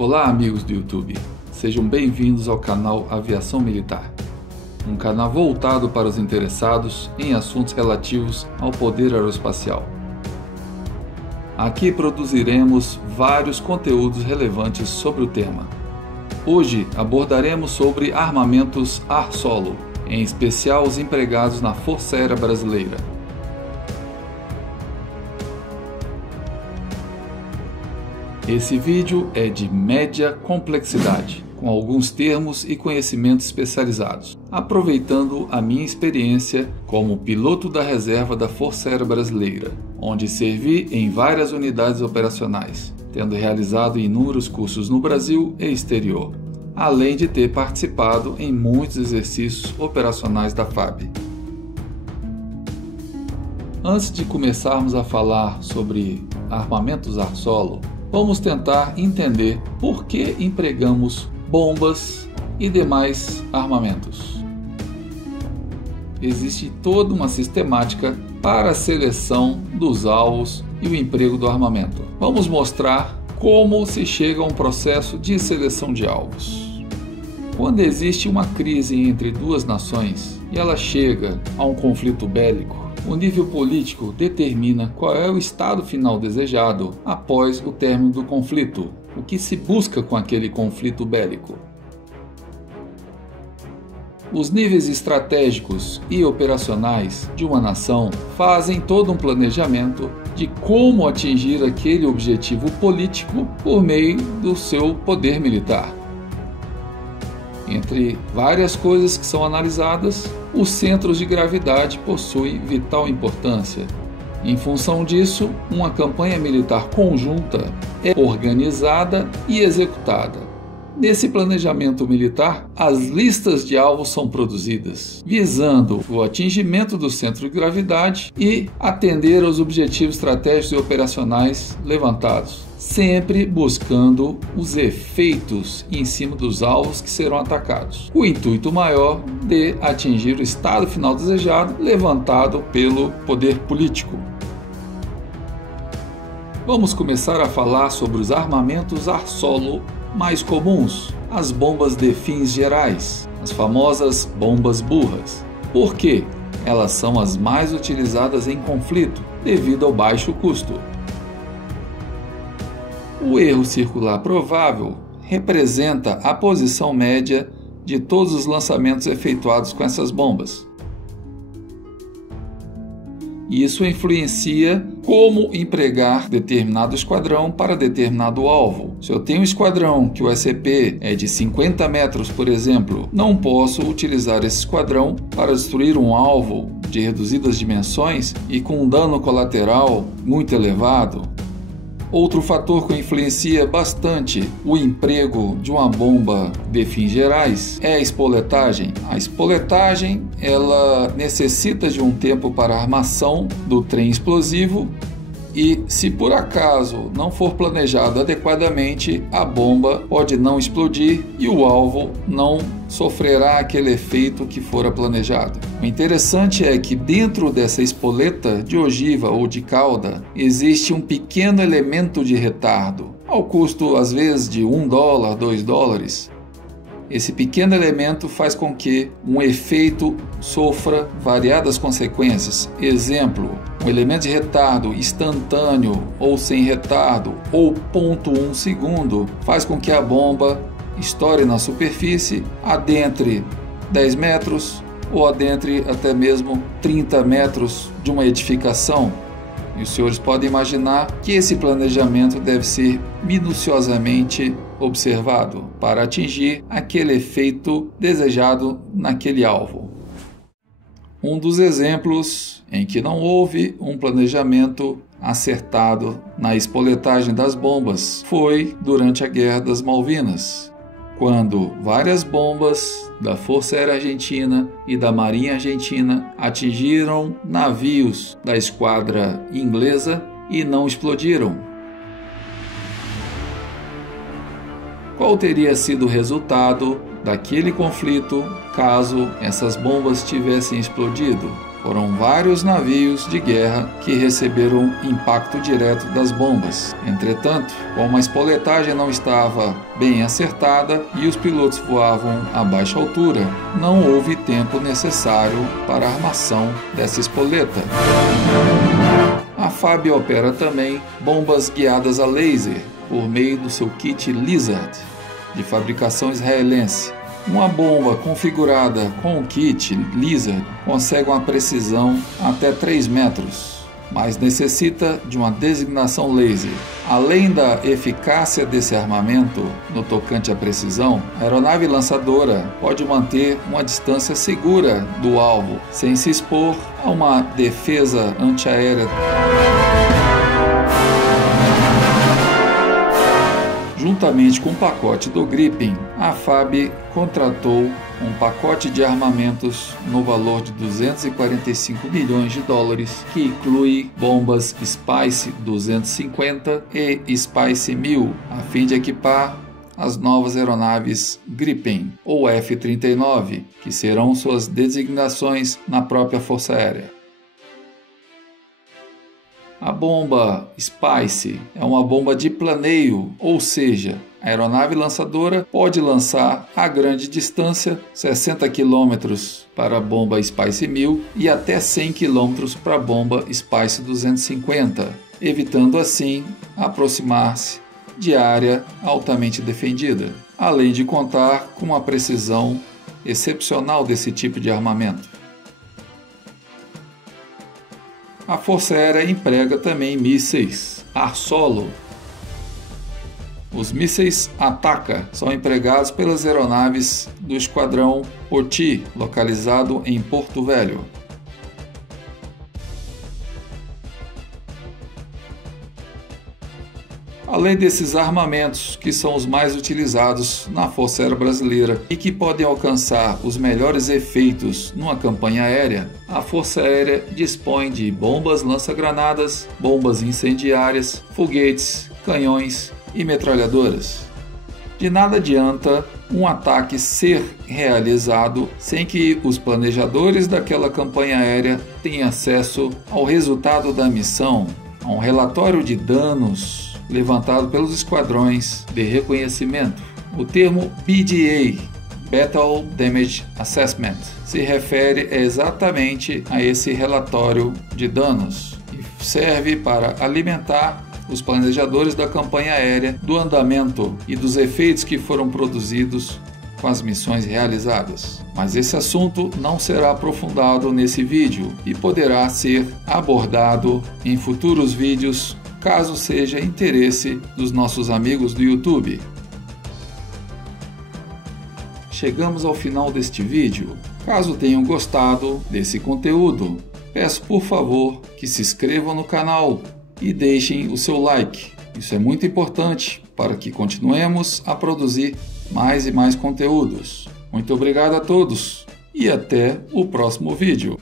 Olá, amigos do YouTube. Sejam bem-vindos ao canal Aviação Militar, um canal voltado para os interessados em assuntos relativos ao poder aeroespacial. Aqui produziremos vários conteúdos relevantes sobre o tema. Hoje abordaremos sobre armamentos ar-solo, em especial os empregados na Força Aérea Brasileira. Esse vídeo é de média complexidade, com alguns termos e conhecimentos especializados, aproveitando a minha experiência como piloto da reserva da Força Aérea Brasileira, onde servi em várias unidades operacionais, tendo realizado inúmeros cursos no Brasil e exterior, além de ter participado em muitos exercícios operacionais da FAB. Antes de começarmos a falar sobre armamentos ar-solo, vamos tentar entender por que empregamos bombas e demais armamentos. Existe toda uma sistemática para a seleção dos alvos e o emprego do armamento. Vamos mostrar como se chega a um processo de seleção de alvos. Quando existe uma crise entre duas nações e ela chega a um conflito bélico, o nível político determina qual é o estado final desejado após o término do conflito, o que se busca com aquele conflito bélico. Os níveis estratégicos e operacionais de uma nação fazem todo um planejamento de como atingir aquele objetivo político por meio do seu poder militar. Entre várias coisas que são analisadas, os centros de gravidade possuem vital importância. Em função disso, uma campanha militar conjunta é organizada e executada. Nesse planejamento militar, as listas de alvos são produzidas, visando o atingimento do centro de gravidade e atender aos objetivos estratégicos e operacionais levantados, sempre buscando os efeitos em cima dos alvos que serão atacados. O intuito maior de atingir o estado final desejado, levantado pelo poder político. Vamos começar a falar sobre os armamentos ar-solo mais comuns, as bombas de fins gerais, as famosas bombas burras. Por quê? Elas são as mais utilizadas em conflito, devido ao baixo custo. O erro circular provável representa a posição média de todos os lançamentos efetuados com essas bombas. Isso influencia como empregar determinado esquadrão para determinado alvo. Se eu tenho um esquadrão que o SCP é de 50 metros, por exemplo, não posso utilizar esse esquadrão para destruir um alvo de reduzidas dimensões e com um dano colateral muito elevado. Outro fator que influencia bastante o emprego de uma bomba de fins gerais é a espoletagem. A espoletagem ela necessita de um tempo para a armação do trem explosivo e, se por acaso não for planejado adequadamente, a bomba pode não explodir e o alvo não sofrerá aquele efeito que fora planejado. O interessante é que dentro dessa espoleta de ogiva ou de cauda existe um pequeno elemento de retardo, ao custo às vezes de $1, $2. Esse pequeno elemento faz com que um efeito sofra variadas consequências. Exemplo, um elemento de retardo instantâneo ou sem retardo ou 0,1 segundo faz com que a bomba estoure na superfície, adentre 10 metros ou adentre até mesmo 30 metros de uma edificação. E os senhores podem imaginar que esse planejamento deve ser minuciosamente observado para atingir aquele efeito desejado naquele alvo. Um dos exemplos em que não houve um planejamento acertado na espoletagem das bombas foi durante a Guerra das Malvinas, quando várias bombas da Força Aérea Argentina e da Marinha Argentina atingiram navios da esquadra inglesa e não explodiram. Qual teria sido o resultado daquele conflito caso essas bombas tivessem explodido? Foram vários navios de guerra que receberam impacto direto das bombas. Entretanto, como a espoletagem não estava bem acertada e os pilotos voavam a baixa altura, não houve tempo necessário para a armação dessa espoleta. A FAB opera também bombas guiadas a laser por meio do seu kit Lizard, de fabricação israelense. Uma bomba configurada com o kit Lizard consegue uma precisão até 3 metros, mas necessita de uma designação laser. Além da eficácia desse armamento no tocante à precisão, a aeronave lançadora pode manter uma distância segura do alvo, sem se expor a uma defesa antiaérea. Juntamente com o pacote do Gripen, a FAB contratou um pacote de armamentos no valor de 245 milhões de dólares, que inclui bombas Spice 250 e Spice 1000, a fim de equipar as novas aeronaves Gripen ou F-39, que serão suas designações na própria Força Aérea. A bomba Spice é uma bomba de planeio, ou seja, a aeronave lançadora pode lançar a grande distância, 60 km para a bomba Spice 1000 e até 100 km para a bomba Spice 250, evitando assim aproximar-se de área altamente defendida, além de contar com uma precisão excepcional desse tipo de armamento. A Força Aérea emprega também mísseis ar-solo. Os mísseis Ataka são empregados pelas aeronaves do Esquadrão Poti, localizado em Porto Velho. Além desses armamentos, que são os mais utilizados na Força Aérea Brasileira e que podem alcançar os melhores efeitos numa campanha aérea, a Força Aérea dispõe de bombas lança-granadas, bombas incendiárias, foguetes, canhões e metralhadoras. De nada adianta um ataque ser realizado sem que os planejadores daquela campanha aérea tenham acesso ao resultado da missão, a um relatório de danos levantado pelos esquadrões de reconhecimento. O termo BDA, Battle Damage Assessment, se refere exatamente a esse relatório de danos e serve para alimentar os planejadores da campanha aérea do andamento e dos efeitos que foram produzidos com as missões realizadas. Mas esse assunto não será aprofundado nesse vídeo e poderá ser abordado em futuros vídeos, caso seja interesse dos nossos amigos do YouTube. Chegamos ao final deste vídeo. Caso tenham gostado desse conteúdo, peço por favor que se inscrevam no canal e deixem o seu like. Isso é muito importante para que continuemos a produzir mais e mais conteúdos. Muito obrigado a todos e até o próximo vídeo.